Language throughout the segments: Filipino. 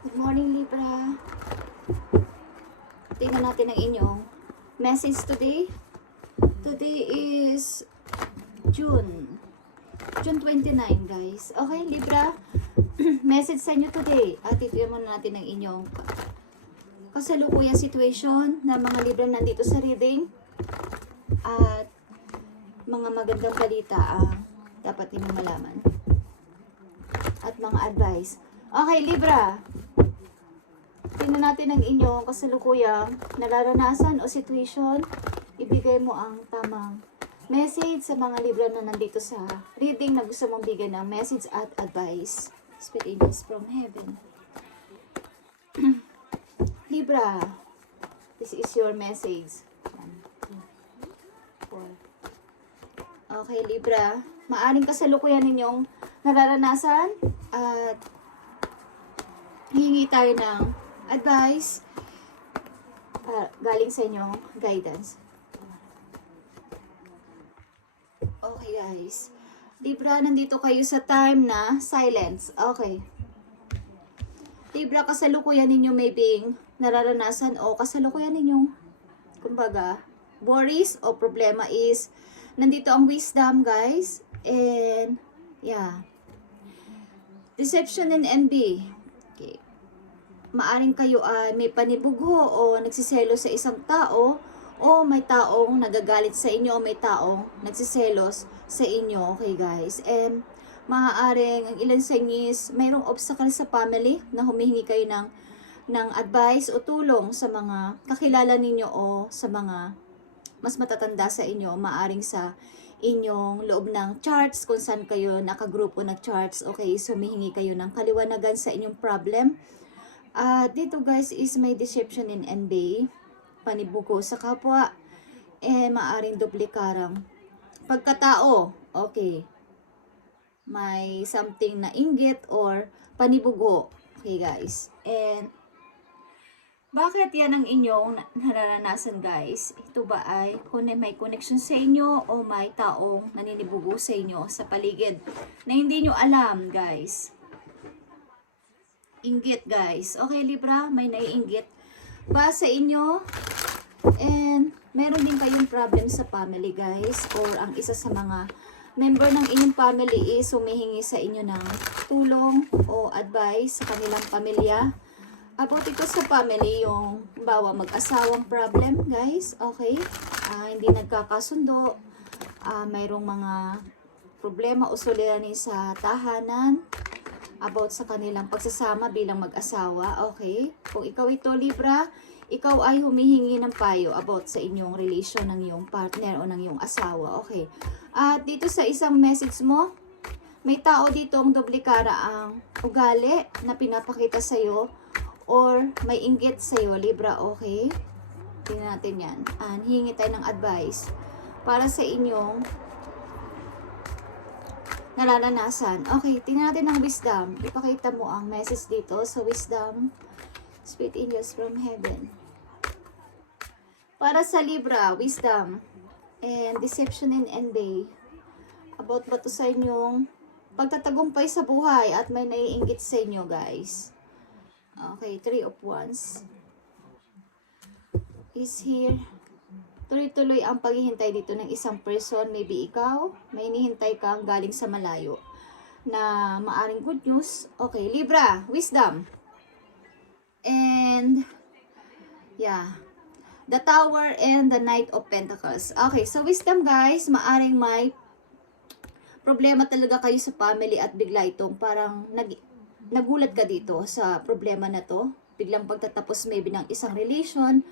Good morning, Libra. Tingnan natin ang inyong message today. Today is June 29, guys. Okay, Libra. Message sa inyo today. At ituloy muna natin ang inyong kasalukuyang situation na mga Libra nandito sa reading. At mga magandang balita ang dapat ninyong malaman. At mga advice. Okay, Libra. Tingnan natin ang inyong kasalukuyang nararanasan o situation. Ibigay mo ang tamang message sa mga Libra na nandito sa reading na gusto mong bigyan ng message at advice. Spirit angels from heaven. Libra, this is your message. 1, 2, 4. Okay, Libra. Maaring kasalukuyan ninyong nararanasan at hihingi tayo ng advice galing sa inyong guidance. Okay, guys. Libra, nandito kayo sa time na silence. Okay. Libra, kasalukuyan ninyo may being nararanasan o kasalukuyan ninyong, kumbaga, worries o problema is, nandito ang wisdom, guys. And, yeah. Deception and envy. Okay. Maaring kayo ay may panibugho o nagsiselo sa isang tao o may taong nagagalit sa inyo o may taong nagsiselos sa inyo. Okay, guys. And maaaring ang ilan sa inyo is mayroong obstacle sa family na humihingi kayo ng advice o tulong sa mga kakilala ninyo o sa mga mas matatanda sa inyo. Maaring sa inyong loob ng charts kung saan kayo nakagrupo ng charts. Okay, so humihingi kayo ng kaliwanagan sa inyong problem. Dito, guys, is may deception in envy, panibugo sa kapwa, maaring duplikarang pagkatao. Okay. May something na inggit or panibugo. Okay, guys. And bakit yan ang inyong nararanasan, guys? Ito ba ay kung may connection sa inyo o may taong naninibugo sa inyo sa paligid na hindi nyo alam, guys? Inggit, guys. Okay, Libra, may naiinggit ba sa inyo? And meron din kayong problem sa family, guys, or ang isa sa mga member ng inyong family is humihingi sa inyo ng tulong o advice sa kanilang pamilya. About ito sa family, yung bawa mag-asawang problem, guys. Okay? Hindi nagkakasundo. Mayroong mga problema o suliranin sa tahanan about sa kanilang pagsasama bilang mag-asawa. Okay? Kung ikaw ito, Libra, ikaw ay humihingi ng payo about sa inyong relation ng iyong partner o ng iyong asawa. Okay? At dito sa isang message mo, may tao dito ang duplikara ang ugali na pinapakita sa iyo or may inggit sa iyo, Libra. Okay? Tingnan natin yan. Hingi tayo ng advice para sa inyong nararanasan. Okay, tingnan natin ang wisdom. Ipakita mo ang message dito sa wisdom. Spirit angels from heaven. Para sa Libra, wisdom and deception and envy. About ba to sa inyong pagtatagumpay sa buhay at may naiinggit sa inyo, guys. Okay, 3 of Wands is here. Tuloy-tuloy ang paghihintay dito ng isang person. Maybe ikaw, may hinihintay kang galing sa malayo na maaring good news. Okay, Libra, wisdom. And, yeah, the Tower and the Knight of Pentacles. Okay, so wisdom, guys, maaring may problema talaga kayo sa family at bigla itong parang nagulat ka dito sa problema na to. Biglang pagtatapos maybe ng isang relation.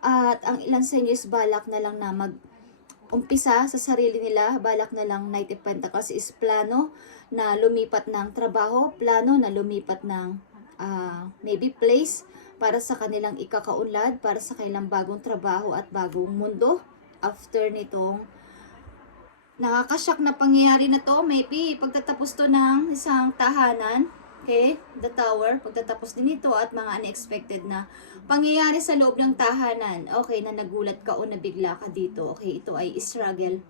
At ang ilan sa inyo is balak na lang na mag-umpisa sa sarili nila. Balak na lang Knight of Pentacles is plano na lumipat ng trabaho. Plano na lumipat ng maybe place para sa kanilang ikakaunlad. Para sa kanilang bagong trabaho at bagong mundo. After nitong nakakashock na pangyayari na to. Maybe pagtatapos to ng isang tahanan. Okay, the Tower, pagtatapos din ito at mga unexpected na pangyayari sa loob ng tahanan. Okay, na nagulat ka o nabigla ka dito. Okay, ito ay struggle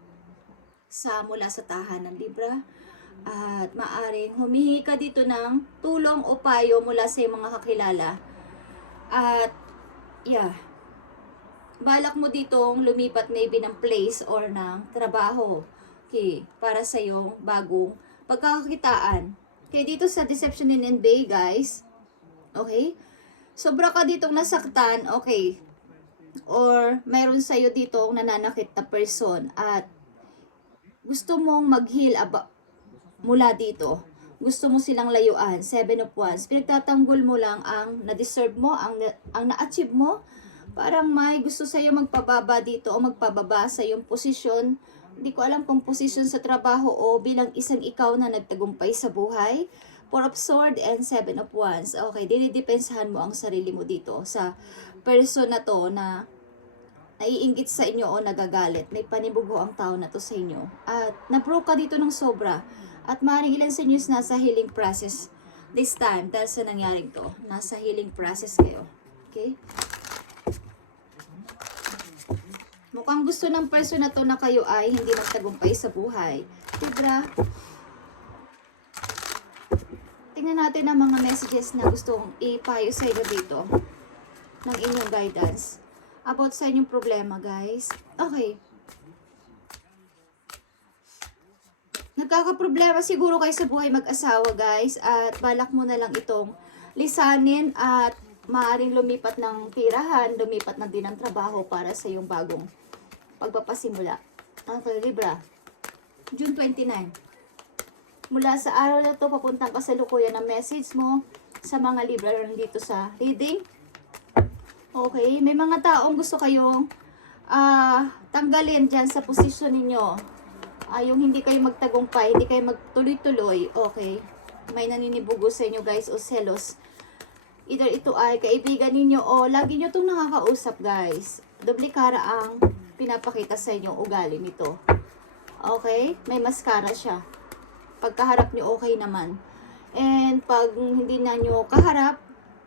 mula sa tahanan, Libra. At maaring humihingi ka dito ng tulong o payo mula sa iyong mga kakilala. At yeah, balak mo ditong lumipat maybe ng place or ng trabaho. Okay, para sa iyong bagong pagkakakitaan. Okay, dito sa Deception in Bay, guys. Okay? Sobra ka ditong nasaktan, okay. Or mayroon sa'yo ditong nananakit na person at gusto mong mag-heal mula dito. Gusto mo silang layuan, 7 of Wands. Pinagtatanggol mo lang ang na-deserve mo, ang na-achieve mo. Parang may gusto sa'yo magpababa dito o magpababa sa iyong posisyon. Hindi ko alam kung posisyon sa trabaho o bilang isang ikaw na nagtagumpay sa buhay. 4 of Swords and 7 of Wands. Okay, dinidepensahan mo ang sarili mo dito sa person na to na naiinggit sa inyo o nagagalit. May panibugo ang tao na to sa inyo. At na-broke ka dito ng sobra. At maaaring ilan sa inyo is nasa healing process this time dahil sa nangyaring to. Nasa healing process kayo. Okay? Mukhang gusto ng person na to na kayo ay hindi magtagumpay sa buhay. Libra, tingnan natin ang mga messages na gustong ipayo sa inyo dito ng inyong guidance about sa inyong problema, guys. Okay. Nagkakaproblema siguro kayo sa buhay mag-asawa, guys, at balak mo na lang itong lisanin at maaaring lumipat ng tirahan, lumipat na din ng trabaho para sa iyong bagong pagpapasimula. Okay, Libra. June 29. Mula sa araw na to, papuntang kasalukuyan ng message mo sa mga Libra na nandito sa reading. Okay, may mga taong gusto kayong tanggalin dyan sa posisyon ninyo. Yung hindi kayo magtagumpay, hindi kayo magtuloy-tuloy. Okay, may naninibugo sa inyo, guys, o selos. Either ito ay kaibigan ninyo o lagi nyo itong nakakausap, guys. Doble cara ang pinapakita sa inyo ugali nito. Okay, may maskara siya. Pagkaharap nyo, okay naman. And pag hindi na nyo kaharap,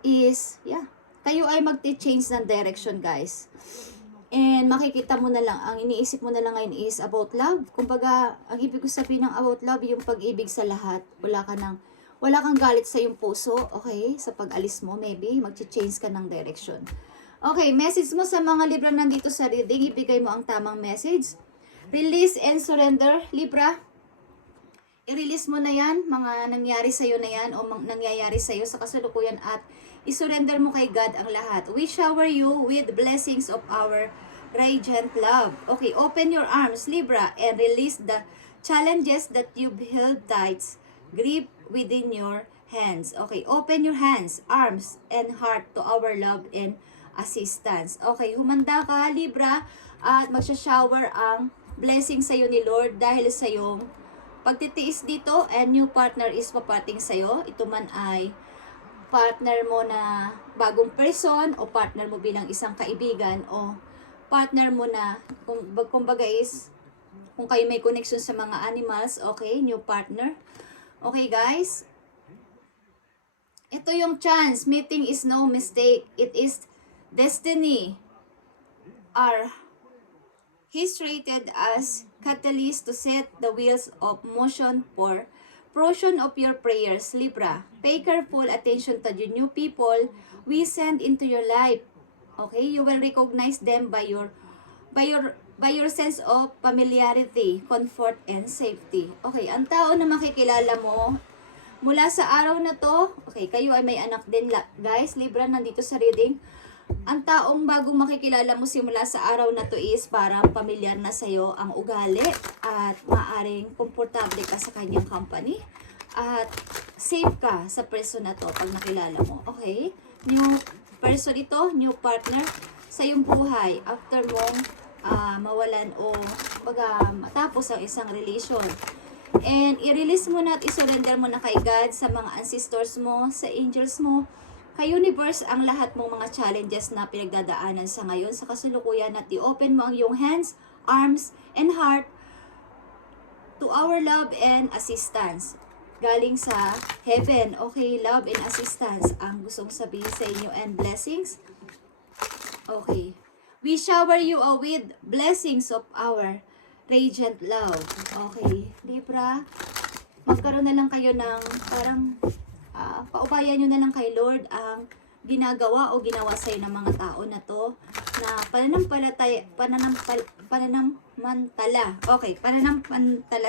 is, yeah, kayo ay magti-change ng direction, guys. And makikita mo na lang, ang iniisip mo na lang ngayon is about love. Kumbaga, ang ibig ko sabihin ng about love, yung pag-ibig sa lahat. Wala kang galit sa yung puso, okay? Sa pag-alis mo, maybe, mag-change ka ng direction. Okay, message mo sa mga Libra nandito sa reading, ibigay mo ang tamang message. Release and surrender, Libra. I-release mo na yan, mga nangyari sa'yo na yan, o nangyayari sa'yo sa kasalukuyan at isurrender mo kay God ang lahat. We shower you with blessings of our radiant love. Okay, open your arms, Libra, and release the challenges that you've held tight. Grip within your hands. Okay, open your hands, arms, and heart to our love and assistance. Okay, humanda ka, Libra, at magsha-shower ang blessing sa'yo ni Lord dahil sa iyong pagtitiis dito, and new partner is papating sa'yo. Ito man ay partner mo na bagong person o partner mo bilang isang kaibigan o partner mo na kumbaga is kung kayo may connection sa mga animals, okay, new partner. Okay, guys, ito yung chance. Meeting is no mistake, it is destiny. He's rated as catalyst to set the wheels of motion for portion of your prayers, Libra. Pay careful attention to the new people we send into your life. Okay, you will recognize them by your sense of familiarity, comfort, and safety. Okay, ang tao na makikilala mo mula sa araw na to, okay, kayo ay may anak din, guys, Libra, nandito sa reading. Ang taong bagong makikilala mo simula sa araw na to is parang pamilyar na sa'yo ang ugali at maaring komportable ka sa kanyang company at safe ka sa person na to pag nakilala mo. Okay? New person ito, new partner sa iyong buhay after mong mawalan o matapos ang isang relation. And i-release mo na at i-surrender mo na kay God sa mga ancestors mo, sa angels mo, kay universe ang lahat mong mga challenges na pinagdadaanan sa ngayon sa kasalukuyan at i-open mo ang iyong hands, arms, and heart to our love and assistance. Galing sa heaven, okay, love and assistance ang gustong sabihin sa inyo and blessings. Okay. We shower you with blessings of our radiant love. Okay, Libra. magkaroon na lang kayo ng parang paubayan nyo na lang kay Lord ang ginagawa o ginawa sa'yo ng mga tao na to na pananampantala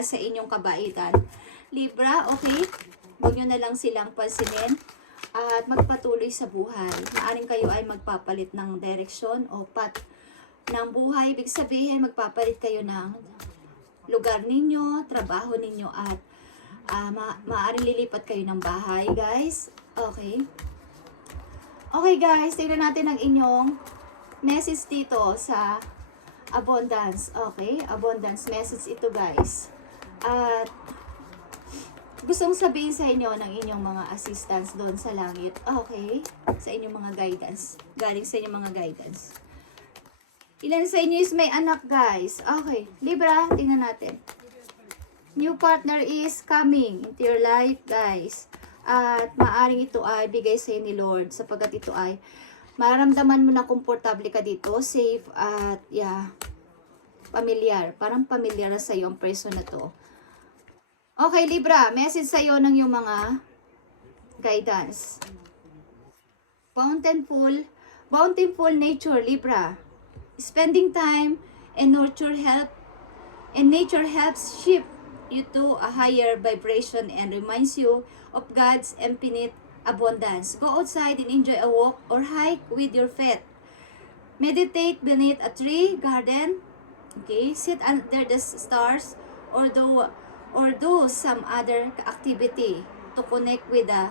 sa inyong kabaitan. Libra, okay? Huwag nyo na lang silang pansinin at magpatuloy sa buhay. Maaring kayo ay magpapalit ng direksyon o path ng buhay. Ibig sabihin, magpapalit kayo ng lugar ninyo, trabaho ninyo at maaring lilipat kayo ng bahay, guys. Okay? Okay, guys. Tingnan natin ang inyong message dito sa abundance. Okay? Abundance message ito, guys. At gustong sabihin sa inyo ng inyong mga assistants doon sa langit. Okay? Sa inyong mga guidance. Galing sa inyong mga guidance. Ilan sa inyo is may anak, guys? Okay. Libra, tingnan natin. New partner is coming into your life, guys. At maaring ito ay bigay sa ni Lord sapagkat ito ay maramdaman mo na komportable ka dito, safe at familiar. Parang familiar na sa iyo ang person na to. Okay, Libra, message sa iyo ng yung mga guidance. Bountiful nature, Libra. Spending time and nature helps shift you to a higher vibration and reminds you of God's infinite abundance. Go outside and enjoy a walk or hike with your pet. Meditate beneath a tree garden. Okay, sit under the stars or do some other activity to connect with the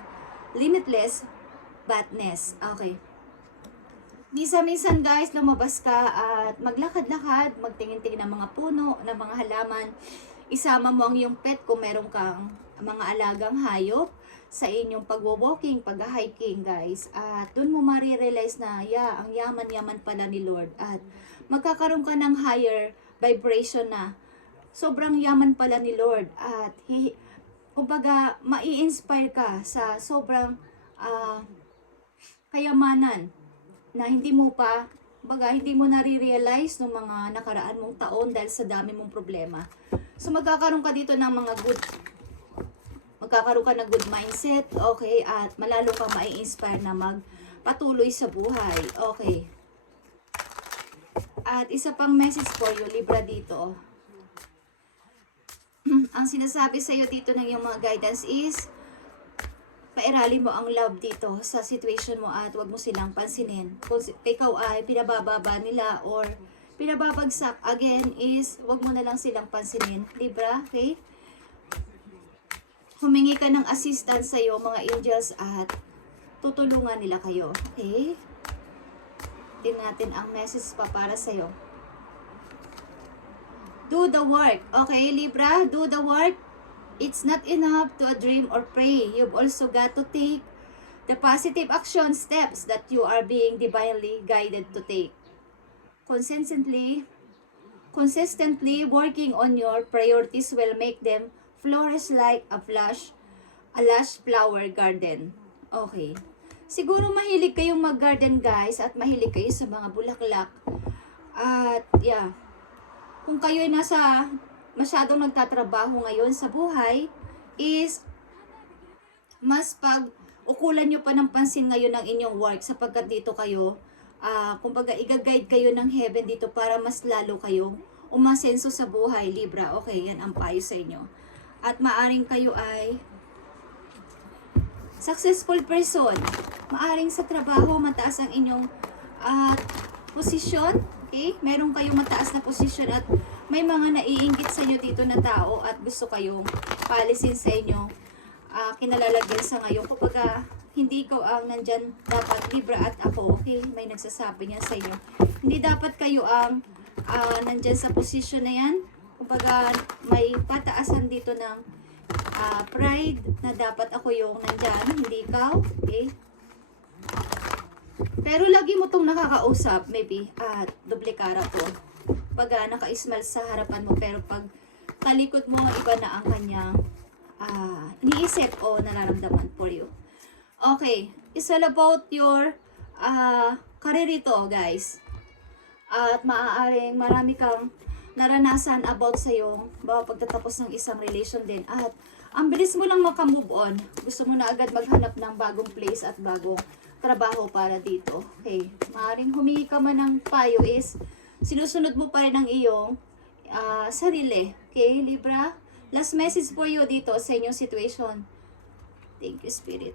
limitless vastness. Okay. Minsan guys, lumabas ka at maglakad-lakad, magtingin-tingin ng mga puno, ng mga halaman. Isama mo ang iyong pet kung meron kang mga alagang hayop sa inyong pag-walking, pag-hiking, guys. At doon mo marirealize na, ang yaman-yaman pala ni Lord. At magkakaroon ka ng higher vibration na sobrang yaman pala ni Lord. At kumbaga, mai-inspire ka sa sobrang kayamanan na hindi mo nare-realize ng mga nakaraan mong taon dahil sa dami mong problema. So magkakaroon ka dito ng magkakaroon ka ng good mindset, okay, at malalo kang mai-inspire na magpatuloy sa buhay, okay. At isa pang message for you, Libra, dito. Ang sinasabi sa iyo dito ng iyong mga guidance is, pairali mo ang love dito sa situation mo at wag mo silang pansinin. Kung ikaw ay pinabababa nila or pinababagsak, again is wag mo na lang silang pansinin. Libra, okay? Humingi ka ng assistance sa iyo, mga angels, at tutulungan nila kayo. Okay? Tingnan natin ang message pa para sa iyo. Do the work. Okay, Libra, do the work. It's not enough to dream or pray. You've also got to take the positive action steps that you are being divinely guided to take. Consistently working on your priorities will make them flourish like a lush flower garden. Okay. Siguro mahilig kayong mag-garden, guys, at mahilig kayo sa mga bulaklak. At kung kayo ay masyadong nagtatrabaho ngayon sa buhay, is mas ukulan nyo pa ng pansin ngayon ng inyong work sapagkat dito kayo, kumbaga i-guide kayo ng heaven dito para mas lalo kayong umasenso sa buhay, Libra. Okay, yan ang payo sa inyo. At maaring kayo ay successful person. Maaring sa trabaho, mataas ang inyong posisyon. Okay? Meron kayong mataas na posisyon at may mga naiinggit sa inyo dito na tao at gusto kayong palisin sa inyo. Kinalalagyan sa ngayon. Kapag hindi ko ang nandyan dapat, Libra, at ako, okay? May nagsasabi niyan sa inyo. Hindi dapat kayo ang nandyan sa posisyon na yan. Kumbaga, may pataasan dito ng pride na dapat ako yung nandyan, hindi ikaw. Okay? Pero lagi mo tong nakakausap, maybe, doble cara to. Pag naka-smile sa harapan mo, pero pag talikod mo, iba na ang kanyang iniisip o nararamdaman for you. Okay, it's all about your career ito, guys. At maaaring marami kang naranasan about sa'yo, pagtatapos ng isang relation din. At Ang bilis mo lang makamove on. Gusto mo na agad maghanap ng bagong place at bagong trabaho para dito. Okay. Maaaring humingi ka man ng payo is sinusunod mo pa rin ang iyong sarili. Okay, Libra? Last message for you dito sa inyong situation. Thank you, Spirit.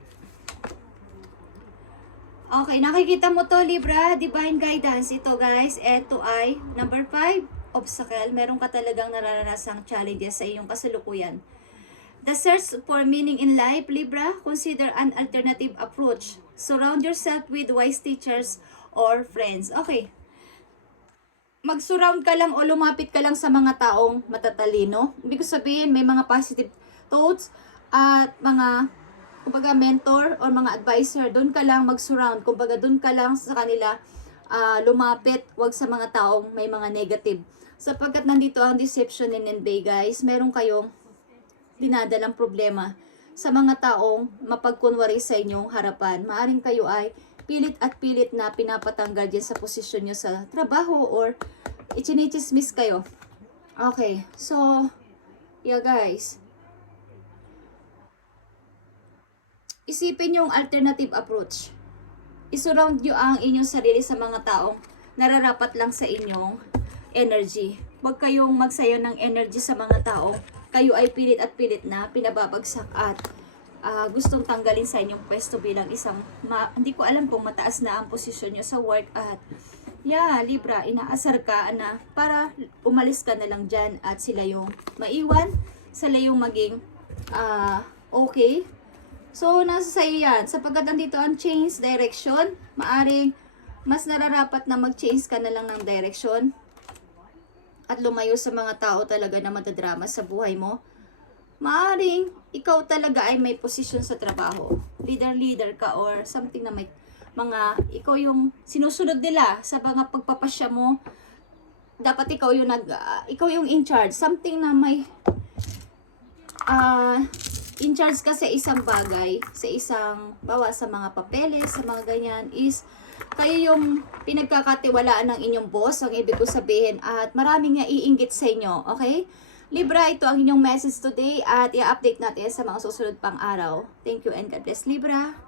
Okay, nakikita mo to, Libra, divine guidance. Ito, guys, ito ay number 5, obstacle. Meron ka talagang nararanasang challenges sa iyong kasalukuyan. The search for meaning in life, Libra, consider an alternative approach. Surround yourself with wise teachers or friends. Okay. Mag-surround ka lang o lumapit ka lang sa mga taong matatalino. Ibig sabihin, may mga positive thoughts at mga kumbaga mentor or mga advisor, doon ka lang mag-surround. Kumbaga doon ka lang sa kanila lumapit, wag sa mga taong may mga negative. Sapagkat nandito ang deception and envy, guys, meron kayong dinadalang problema sa mga taong mapagkunwari sa inyong harapan. Maaring kayo ay pilit at pilit na pinapatanggal dyan sa posisyon nyo sa trabaho or ichinichismis kayo. Okay, so, yeah guys. Isipin yung alternative approach. Isurround nyo ang inyong sarili sa mga taong nararapat lang sa inyong energy. Huwag kayong magsayo ng energy sa mga taong kayo ay pilit at pilit na pinababagsak at gustong tanggalin sa inyong pwesto bilang isang, hindi ko alam kung mataas na ang posisyon nyo sa work at yeah, Libra, inaasar ka na para umalis ka na lang dyan at sila yung maiwan, sila yung maging okay. So, nasa sa'yo yan. Sapagkat nandito ang change direction, maaring mas nararapat na mag-change ka na lang ng direction at lumayo sa mga tao talaga na madadrama sa buhay mo. Maaring ikaw talaga ay may posisyon sa trabaho. Leader ka or something na may mga, ikaw yung sinusunod nila sa mga pagpapasya mo. Dapat ikaw yung ikaw yung in charge. Something na may in charge ka sa isang bagay, sa isang, bawa sa mga papeles, sa mga ganyan, is kayo yung pinagkakatiwalaan ng inyong boss, ang ibig ko sabihin, at maraming nga iinggit sa inyo, okay? Libra, ito ang inyong message today at i-update natin sa mga susunod pang araw. Thank you and God bless, Libra.